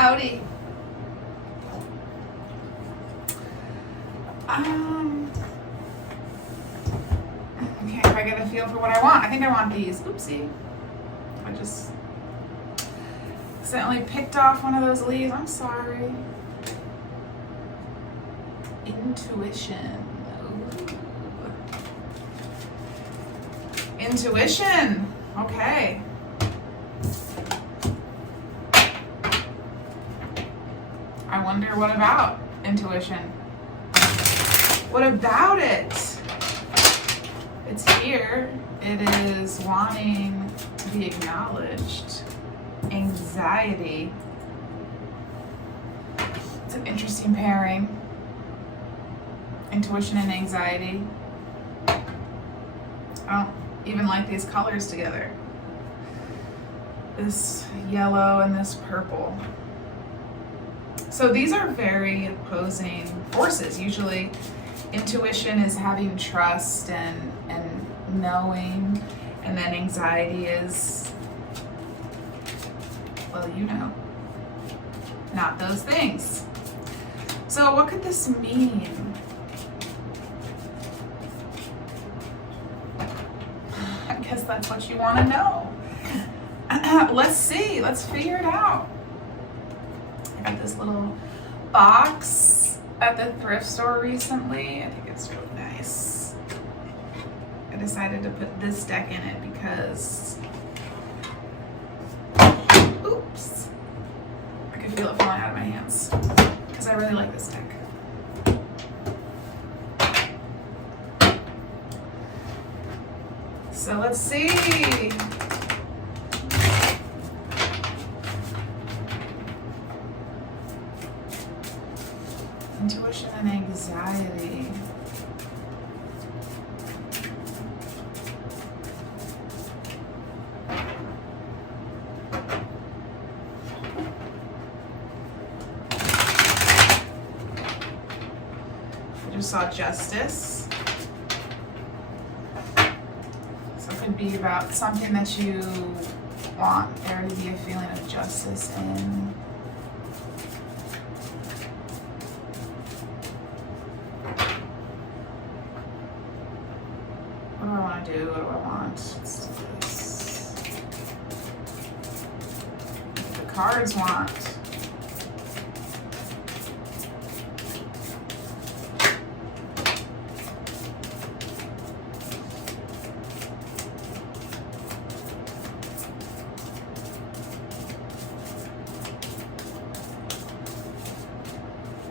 Howdy. Okay, if I get a feel for what I want. I think I want these. Oopsie. I just accidentally picked off one of those leaves. I'm sorry. Intuition. Ooh. Intuition. Okay. I wonder what about intuition? What about it? It's here. It is wanting to be acknowledged. Anxiety. It's an interesting pairing. Intuition and anxiety. I don't even like these colors together. This yellow and this purple. So these are very opposing forces. Usually intuition is having trust and knowing, and then anxiety is, well, you know, not those things. So what could this mean? I guess that's what you want to know. Let's see. Let's figure it out. I got this little box at the thrift store recently. I think it's really nice. I decided to put this deck in it because, oops, I can feel it falling out of my hands because I really like this deck. So let's see. Intuition and anxiety. I just saw justice. So it could be about something that you want there to be a feeling of justice in. What do I want to do? What do I want? Let's do this. What do the cards want?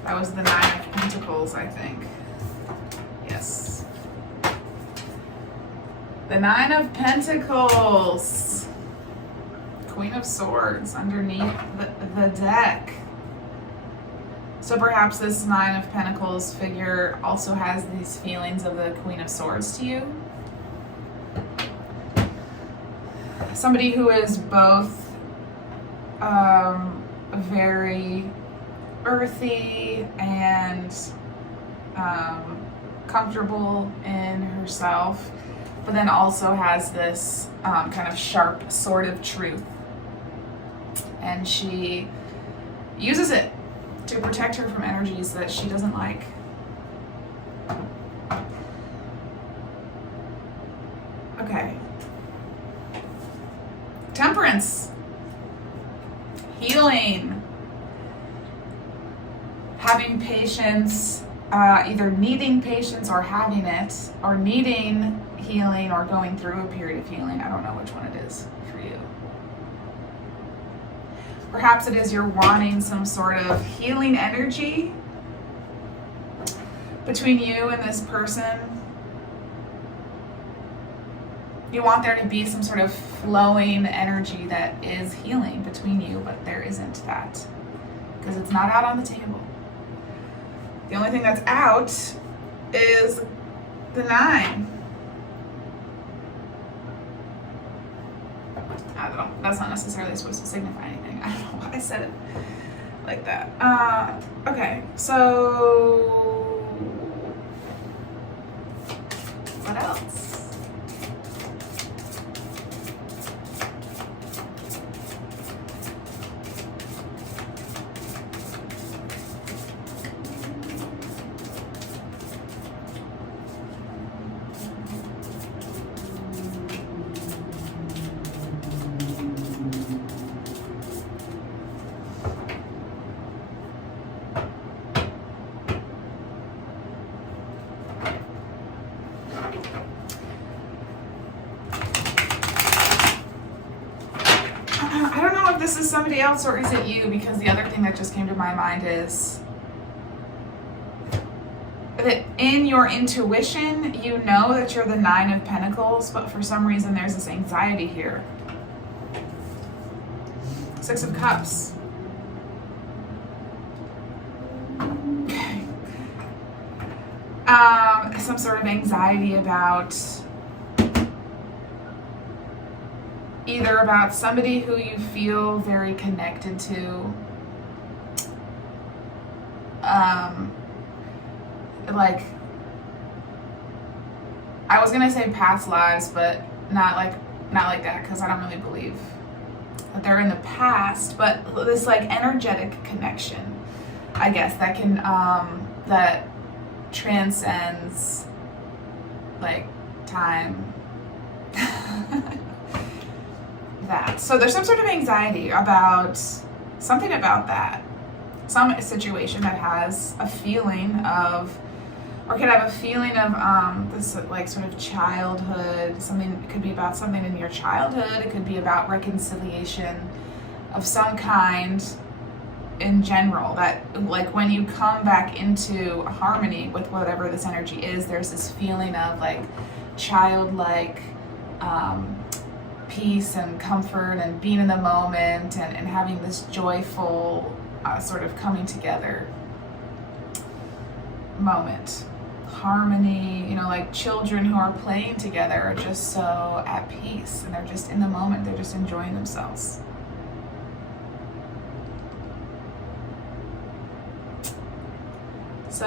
That was the Nine of Pentacles, I think. Yes. The Nine of Pentacles. Queen of Swords underneath the deck. So perhaps this Nine of Pentacles figure also has these feelings of the Queen of Swords to you. Somebody who is both very earthy and comfortable in herself, but then also has this kind of sharp sword of truth, and she uses it to protect her from energies that she doesn't like. Okay. Temperance. Healing. Having patience, either needing patience or having it, or needing healing or going through a period of healing. I don't know which one it is for you. Perhaps it is you're wanting some sort of healing energy between you and this person. You want there to be some sort of flowing energy that is healing between you, but there isn't that because it's not out on the table. The only thing that's out is the 9. I don't know. That's not necessarily supposed to signify anything. I don't know why I said it like that. Okay, so what else? I don't know if this is somebody else or is it you, because the other thing that just came to my mind is that in your intuition, you know that you're the Nine of Pentacles, but for some reason there's this anxiety here. Six of Cups. Okay. Some sort of anxiety about either about somebody who you feel very connected to, like, I was gonna say past lives, but not like that, because I don't really believe that they're in the past, but this like energetic connection, I guess, that can that transcends like time. That. So there's some sort of anxiety about something about that. Some situation that has a feeling of, or could have a feeling of this like sort of childhood, something. It could be about something in your childhood. It could be about reconciliation of some kind in general, that like when you come back into harmony with whatever this energy is, there's this feeling of like childlike peace and comfort and being in the moment and having this joyful sort of coming together moment. Harmony, you know, like children who are playing together are just so at peace and they're just in the moment, they're just enjoying themselves. So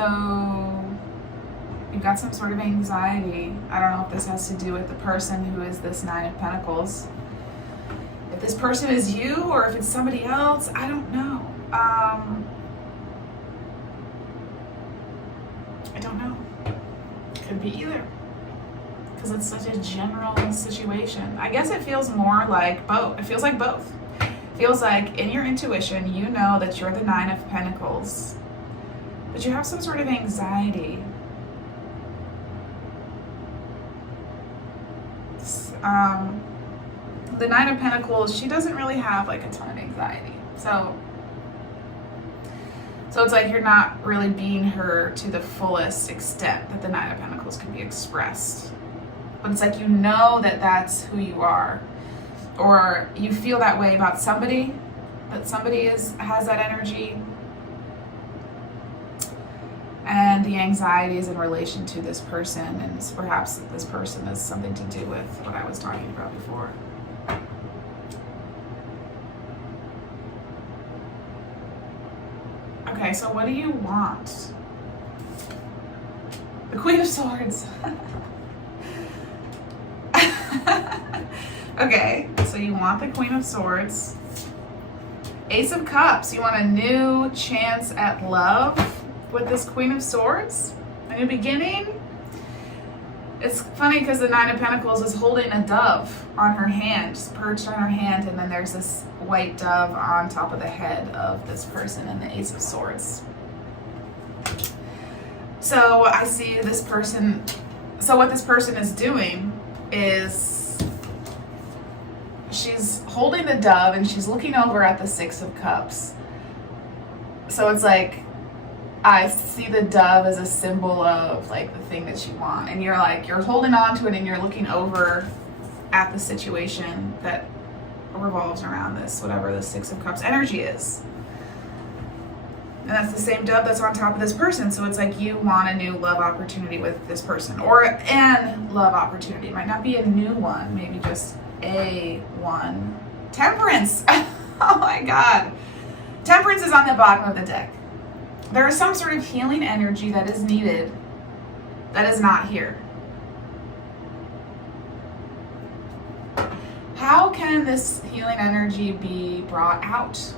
you've got some sort of anxiety. I don't know if this has to do with the person who is this Nine of Pentacles. If this person is you or if it's somebody else, I don't know. I don't know. Could be either. Because it's such a general situation. I guess it feels more like both. It feels like both. It feels like in your intuition, you know that you're the Nine of Pentacles, but you have some sort of anxiety. The Nine of Pentacles, she doesn't really have like a ton of anxiety. So it's like you're not really being her to the fullest extent that the Nine of Pentacles can be expressed. But it's like you know that that's who you are. Or you feel that way about somebody, that somebody has that energy. And the anxiety is in relation to this person, and perhaps this person has something to do with what I was talking about before. Okay, so what do you want? The Queen of Swords. Okay, so you want the Queen of Swords. Ace of Cups, you want a new chance at love with this Queen of Swords, a new beginning. It's funny because the Nine of Pentacles is holding a dove on her hand, just perched on her hand, and then there's this white dove on top of the head of this person in the Ace of Swords. So I see this person, so what this person is doing is she's holding the dove and she's looking over at the Six of Cups. So it's like, I see the dove as a symbol of like the thing that you want, and you're holding on to it and you're looking over at the situation that revolves around this, whatever the Six of Cups energy is. And that's the same dove that's on top of this person. So it's like you want a new love opportunity with this person, or an love opportunity. It might not be a new one, maybe just a one. Temperance. Oh my God. Temperance is on the bottom of the deck. There is some sort of healing energy that is needed that is not here. How can this healing energy be brought out?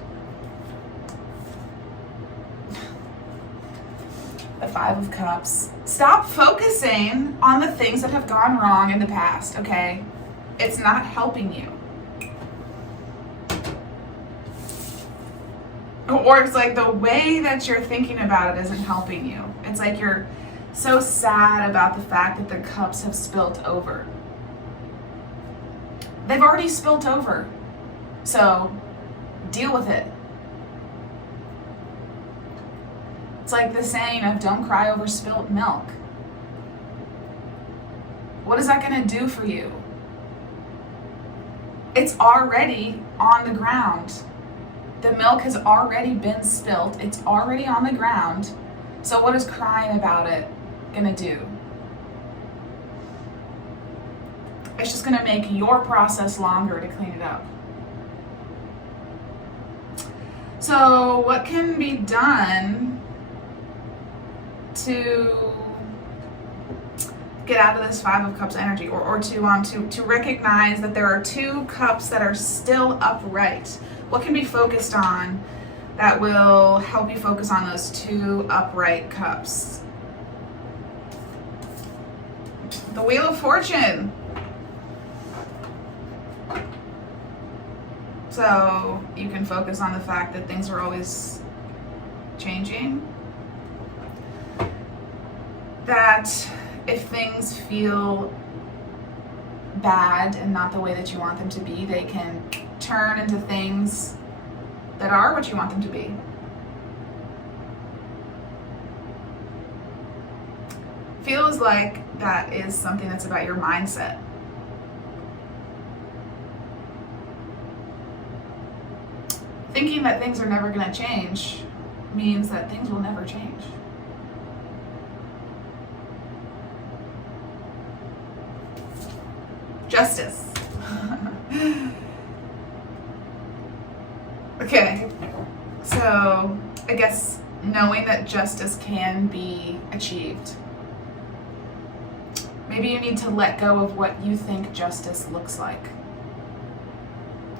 The Five of Cups. Stop focusing on the things that have gone wrong in the past, okay? It's not helping you. Or it's like the way that you're thinking about it isn't helping you. It's like you're so sad about the fact that the cups have spilt over. They've already spilt over. So deal with it. It's like the saying of don't cry over spilt milk. What is that going to do for you? It's already on the ground. The milk has already been spilt. It's already on the ground. So what is crying about it going to do? It's just going to make your process longer to clean it up. So what can be done to get out of this Five of Cups energy, or to recognize that there are two cups that are still upright? What can be focused on that will help you focus on those two upright cups? The Wheel of Fortune. So you can focus on the fact that things are always changing. That if things feel bad and not the way that you want them to be, they can turn into things that are what you want them to be. Feels like that is something that's about your mindset. Thinking that things are never going to change means that things will never change. Justice. Okay, so I guess knowing that justice can be achieved. Maybe you need to let go of what you think justice looks like,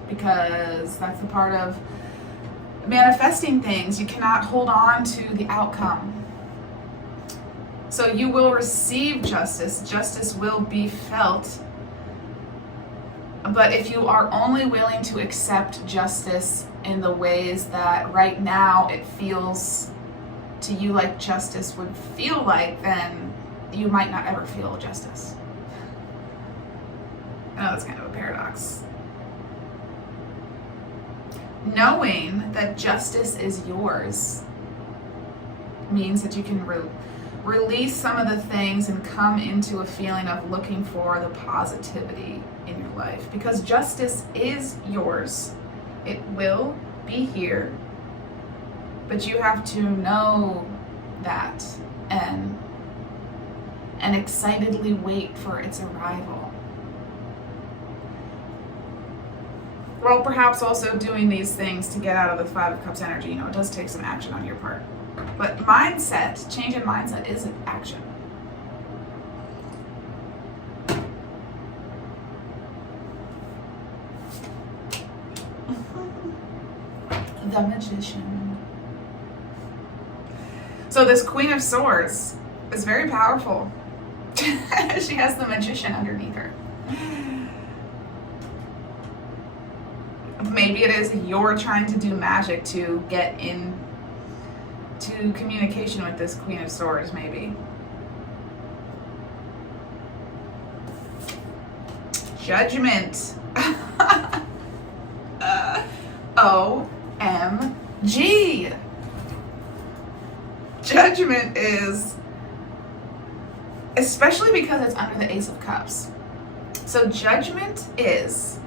because that's the part of manifesting things. You cannot hold on to the outcome. So you will receive justice. Justice will be felt. But if you are only willing to accept justice in the ways that right now it feels to you like justice would feel like, then you might not ever feel justice. I know that's kind of a paradox. Knowing that justice is yours means that you can release some of the things and come into a feeling of looking for the positivity in your life, because justice is yours. It will be here, but you have to know that and excitedly wait for its arrival. Well, perhaps also doing these things to get out of the Five of Cups energy, it does take some action on your part. But mindset, change in mindset is an action. The Magician. So this Queen of Swords is very powerful. She has the Magician underneath her. Maybe it is you're trying to do magic to get into communication with this Queen of Swords, maybe. Judgment. OMG. Judgment is, especially because it's under the Ace of Cups. So judgment is,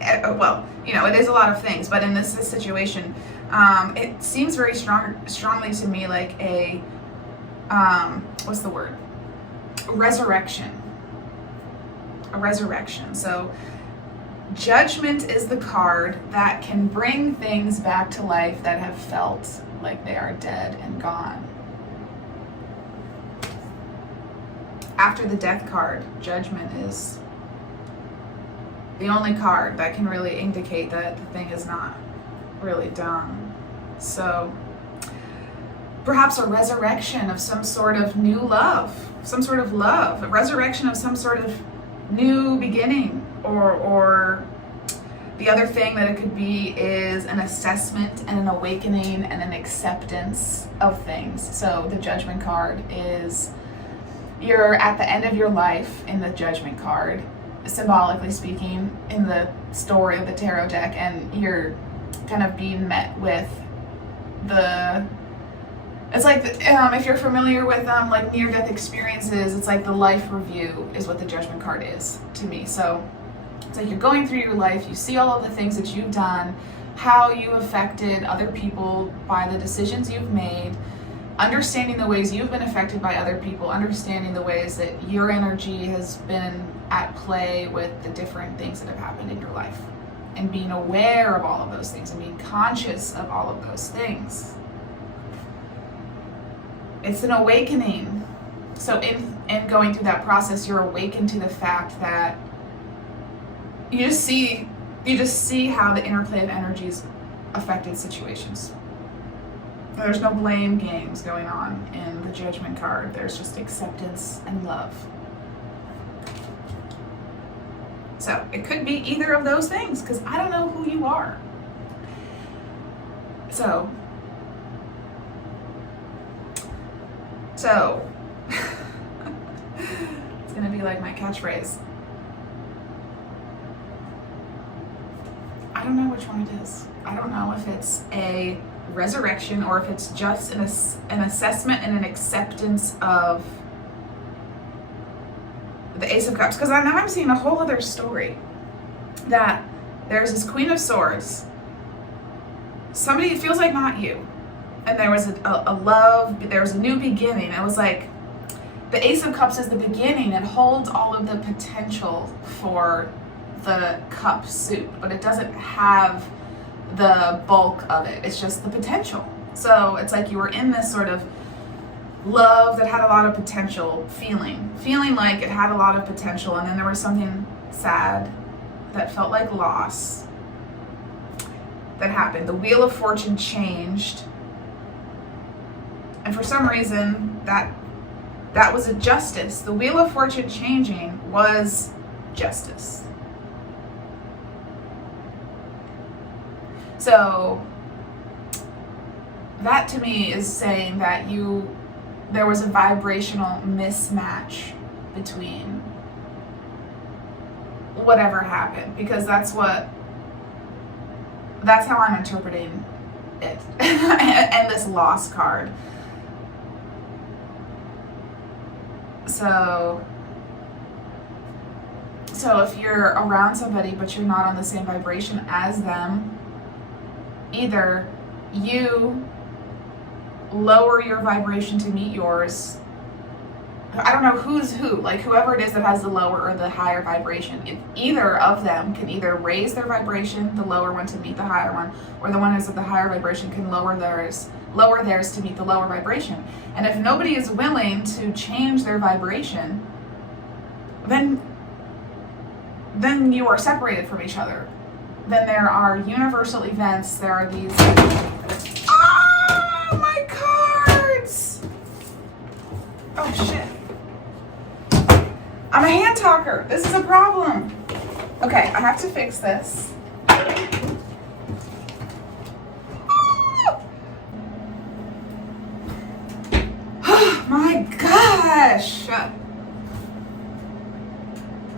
well, it is a lot of things, but in this situation, it seems very strongly to me like a, what's the word? Resurrection. A resurrection. So Judgment is the card that can bring things back to life that have felt like they are dead and gone. After the Death card, Judgment is the only card that can really indicate that the thing is not really done. So perhaps a resurrection of some sort of new love, a resurrection of some sort of new beginning, or the other thing that it could be is an assessment and an awakening and an acceptance of things. So the Judgment card is, you're at the end of your life in the Judgment card, symbolically speaking, in the story of the tarot deck, and you're kind of being met with it's like, if you're familiar with like near-death experiences, it's like the life review is what the Judgment card is to me. So it's like you're going through your life, you see all of the things that you've done, how you affected other people by the decisions you've made, understanding the ways you've been affected by other people, understanding the ways that your energy has been at play with the different things that have happened in your life, and being aware of all of those things and being conscious of all of those things. It's an awakening. So in going through that process, you're awakened to the fact that you just see how the interplay of energies affected situations. There's no blame games going on in the Judgment card. There's just acceptance and love. So it could be either of those things, because I don't know who you are. So it's gonna be like my catchphrase. I don't know which one it is. I don't know if it's a resurrection or if it's just an assessment and an acceptance of the Ace of Cups. Because now I'm seeing a whole other story, that there's this Queen of Swords. Somebody, it feels like not you. And there was a love, there was a new beginning. It was like the Ace of Cups is the beginning. It holds all of the potential for the cup suit, but it doesn't have the bulk of it. It's just the potential. So it's like you were in this sort of love that had a lot of potential, feeling like it had a lot of potential, and then there was something sad that felt like loss that happened. The Wheel of Fortune changed, and for some reason that was a justice. The Wheel of Fortune changing was justice. So that to me is saying that there was a vibrational mismatch between whatever happened, because that's how I'm interpreting it. And this loss card. So if you're around somebody but you're not on the same vibration as them, either you lower your vibration to meet yours. I don't know who's who, like whoever it is that has the lower or the higher vibration. If either of them can either raise their vibration, the lower one, to meet the higher one, or the one who's at the higher vibration can lower theirs to meet the lower vibration. And if nobody is willing to change their vibration, then you are separated from each other. Then there are universal events. There are these. Oh, my cards! Oh, shit. I'm a hand talker. This is a problem. Okay, I have to fix this. Oh, my gosh.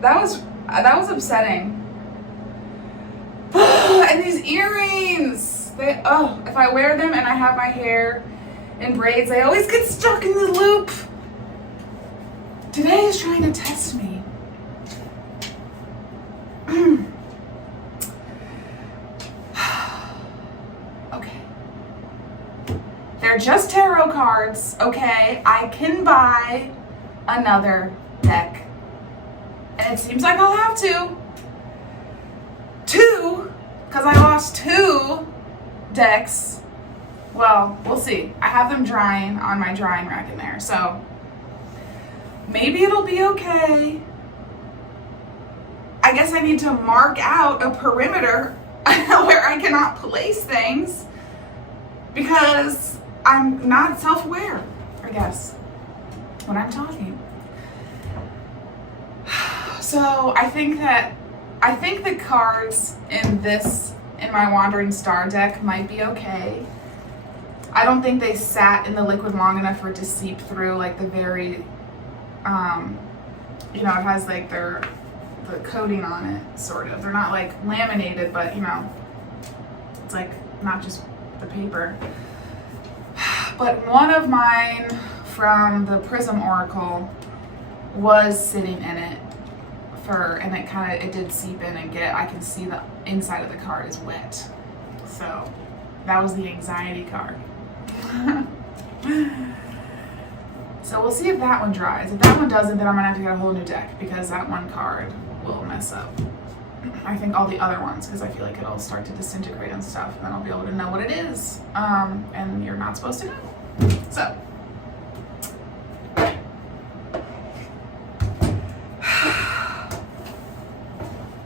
That was upsetting. And these earrings, if I wear them and I have my hair in braids, they always get stuck in the loop. Today is trying to test me. Okay. They're just tarot cards, okay? I can buy another deck. And it seems like I'll have to. Two, because I lost 2 decks. Well, we'll see. I have them drying on my drying rack in there, so maybe it'll be okay. I guess I need to mark out a perimeter where I cannot place things, because I'm not self-aware, I guess, when I'm talking. So I think the cards in my Wandering Star deck might be okay. I don't think they sat in the liquid long enough for it to seep through like the very, it has like the the coating on it, sort of. They're not like laminated, but you know, it's like not just the paper. But one of mine from the Prism Oracle was sitting in it and it did seep in and I can see the inside of the card is wet. So that was the anxiety card. So we'll see if that one dries. If that one doesn't, then I'm gonna have to get a whole new deck because that one card will mess up. I think all the other ones, because I feel like it'll start to disintegrate and stuff, and then I'll be able to know what it is. And you're not supposed to know. So.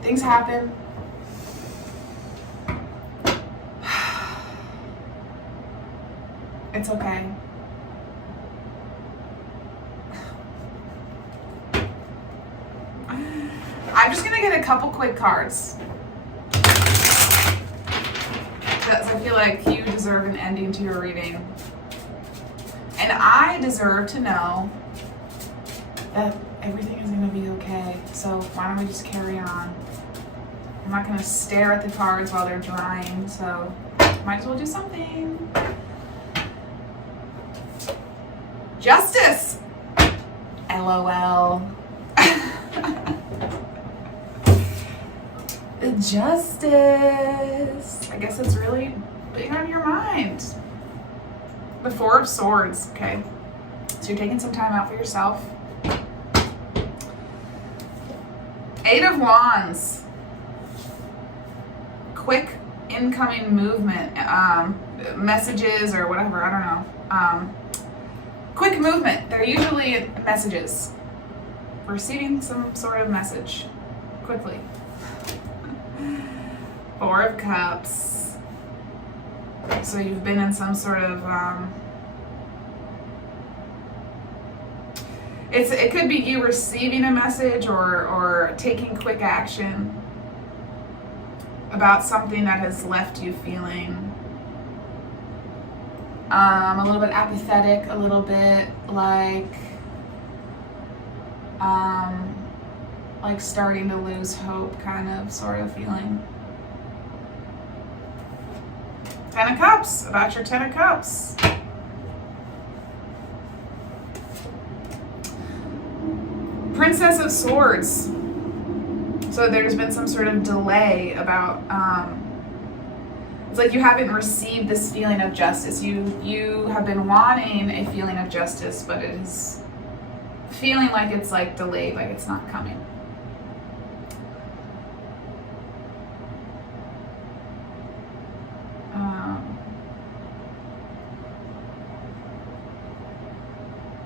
Things happen. It's okay. I'm just gonna get a couple quick cards because I feel like you deserve an ending to your reading. And I deserve to know that everything is gonna be okay. So why don't we just carry on? I'm not gonna stare at the cards while they're drying, so might as well do something. Justice! LOL. Justice. I guess it's really big on your mind. The Four of Swords, okay. So you're taking some time out for yourself. Eight of Wands. Quick incoming movement, messages or whatever, I don't know. Quick movement, they're usually messages. Receiving some sort of message quickly. Four of Cups. So you've been in some sort of, it could be you receiving a message or taking quick action about something that has left you feeling a little bit apathetic, a little bit like starting to lose hope, kind of, sort of feeling. Ten of Cups, about your Ten of Cups. Princess of Swords. So there's been some sort of delay about, it's like you haven't received this feeling of justice. You have been wanting a feeling of justice, but it is feeling like it's like delayed, like it's not coming.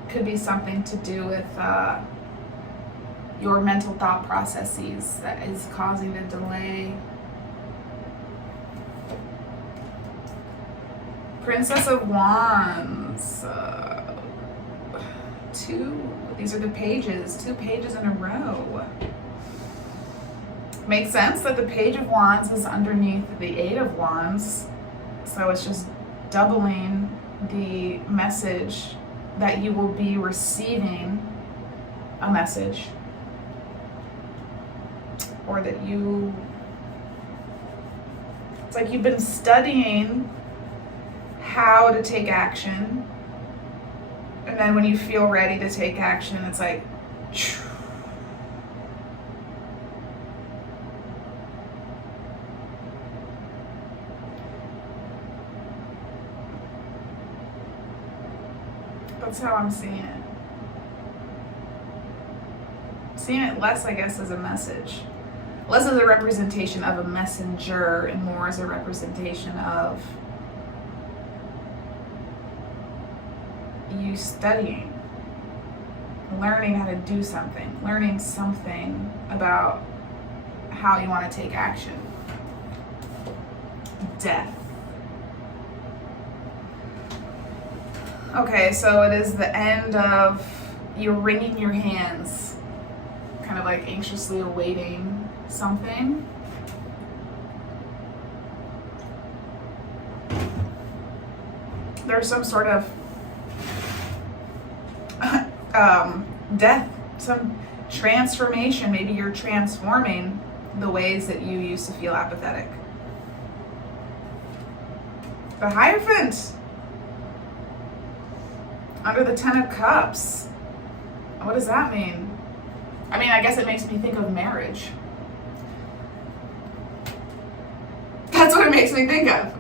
Could be something to do with your mental thought processes that is causing the delay. Princess of Wands. These are the pages. 2 pages in a row. Makes sense that the Page of Wands is underneath the 8 of Wands. So it's just doubling the message that you will be receiving a message. Or that it's like you've been studying how to take action. And then when you feel ready to take action, it's like, that's how I'm seeing it. Seeing it less, I guess, as a message. Less as a representation of a messenger and more as a representation of you studying, learning how to do something, learning something about how you want to take action. Death. Okay, so it is the end of you're wringing your hands, kind of like anxiously awaiting something. There's some sort of death, transformation. Maybe you're transforming the ways that you used to feel apathetic. The Hierophant under the Ten of Cups. What does that mean? I mean, I guess it makes me think of marriage. That's what it makes me think of.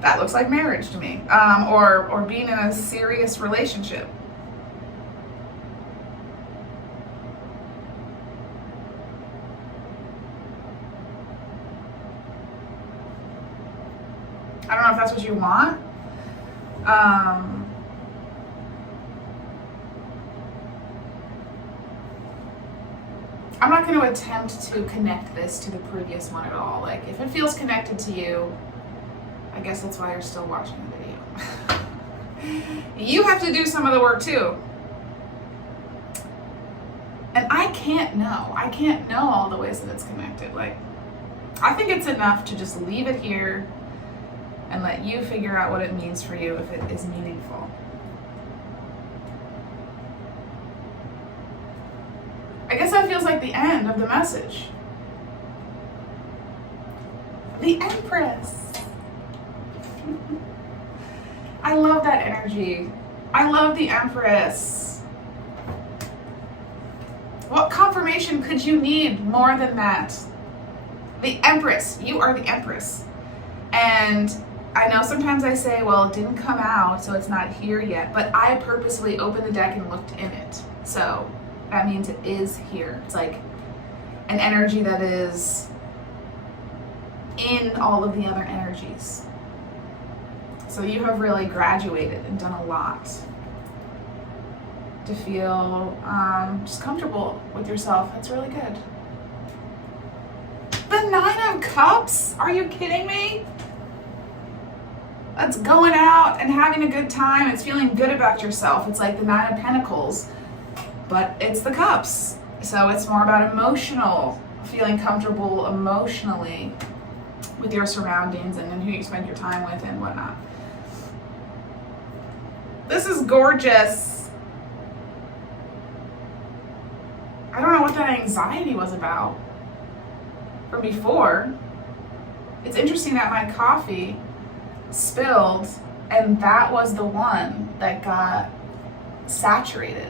That looks like marriage to me. Or being in a serious relationship. I don't know if that's what you want. I'm not going to attempt to connect this to the previous one at all. Like, if it feels connected to you, I guess that's why you're still watching the video. You have to do some of the work too. And I can't know. I can't know all the ways that it's connected. Like, I think it's enough to just leave it here and let you figure out what it means for you if it is meaningful. I guess that feels like the end of the message. The Empress. I love that energy. I love the Empress. What confirmation could you need more than that? The Empress. You are the Empress. And I know sometimes I say, well, it didn't come out, so it's not here yet. But I purposely opened the deck and looked in it. So that means it is here. It's like an energy that is in all of the other energies. So you have really graduated and done a lot to feel just comfortable with yourself. That's really good. The Nine of Cups? Are you kidding me? That's going out and having a good time. It's feeling good about yourself. It's like the Nine of Pentacles, but it's the Cups. So it's more about emotional, feeling comfortable emotionally with your surroundings and who you spend your time with and whatnot. This is gorgeous. I don't know what that anxiety was about from before. It's interesting that my coffee spilled and that was the one that got saturated.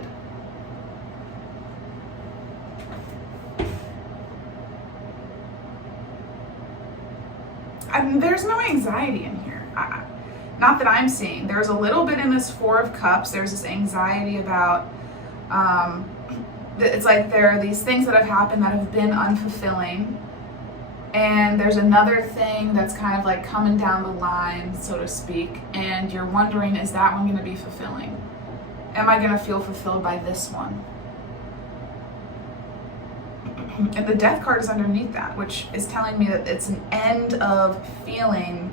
There's no anxiety in here. Not that I'm seeing. There's a little bit in this Four of Cups. There's this anxiety about, it's like there are these things that have happened that have been unfulfilling. And there's another thing that's kind of like coming down the line, so to speak. And you're wondering, is that one going to be fulfilling? Am I going to feel fulfilled by this one? And the Death card is underneath that, which is telling me that it's an end of feeling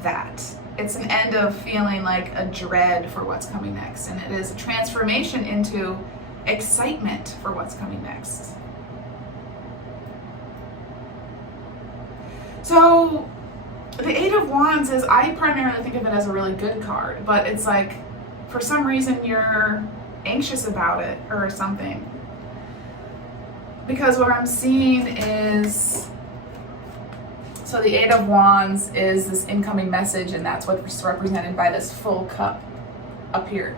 that. It's an end of feeling like a dread for what's coming next. And it is a transformation into excitement for what's coming next. So the Eight of Wands is, I primarily think of it as a really good card, but it's like, for some reason you're anxious about it or something. Because what I'm seeing is, so the Eight of Wands is this incoming message, and that's what's represented by this full cup up here.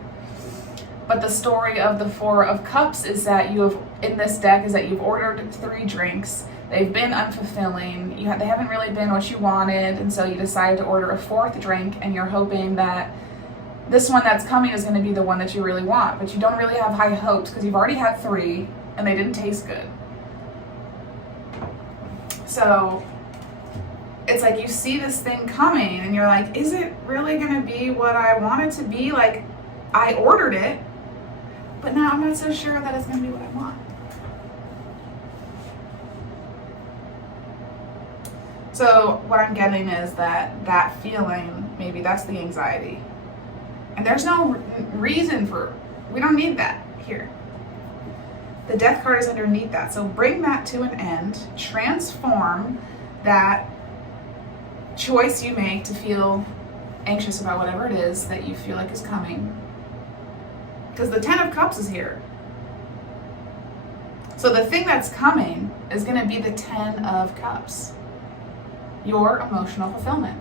But the story of the Four of Cups is that you have, in this deck, is that you've ordered 3 drinks. They've been unfulfilling. They haven't really been what you wanted, and so you decided to order a 4th drink, and you're hoping that this one that's coming is going to be the one that you really want. But you don't really have high hopes because you've already had 3, and they didn't taste good. So it's like you see this thing coming and you're like, is it really going to be what I want it to be? Like, I ordered it, but now I'm not so sure that it's going to be what I want. So what I'm getting is that feeling, maybe that's the anxiety. And there's no reason for, we don't need that here. The Death card is underneath that. So bring that to an end. Transform that choice you make to feel anxious about whatever it is that you feel like is coming. Because the Ten of Cups is here. So the thing that's coming is going to be the 10 of Cups, your emotional fulfillment.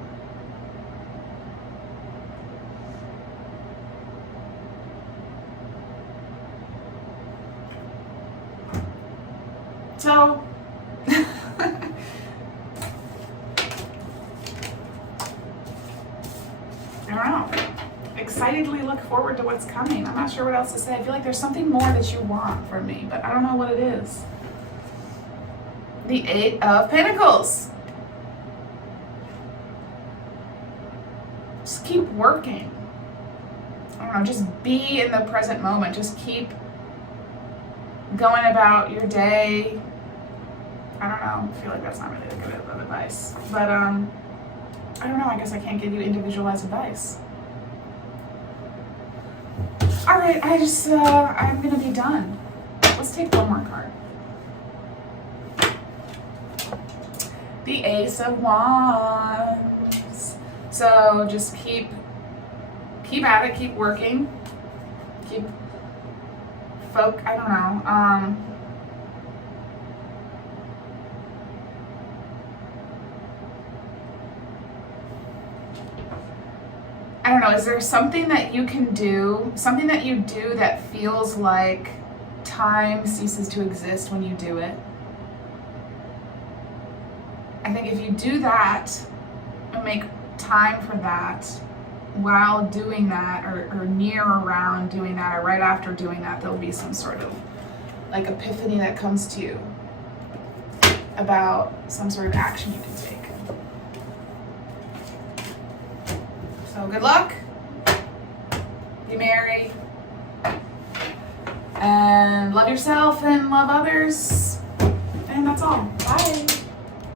So, I don't know. Excitedly look forward to what's coming. I'm not sure what else to say. I feel like there's something more that you want from me, but I don't know what it is. The 8 of Pentacles. Just keep working. I don't know, just be in the present moment. Just keep going about your day. I don't know. I feel like that's not really good advice. But, I don't know. I guess I can't give you individualized advice. All right, I'm going to be done. Let's take one more card. The Ace of Wands. So just keep at it, keep working, I don't know. I don't know, is there something that you can do, something that you do that feels like time ceases to exist when you do it? I think if you do that and make time for that while doing that, or near around doing that, or right after doing that, there'll be some sort of like epiphany that comes to you about some sort of action you can take. So good luck, be merry, and love yourself and love others, and that's all. Bye.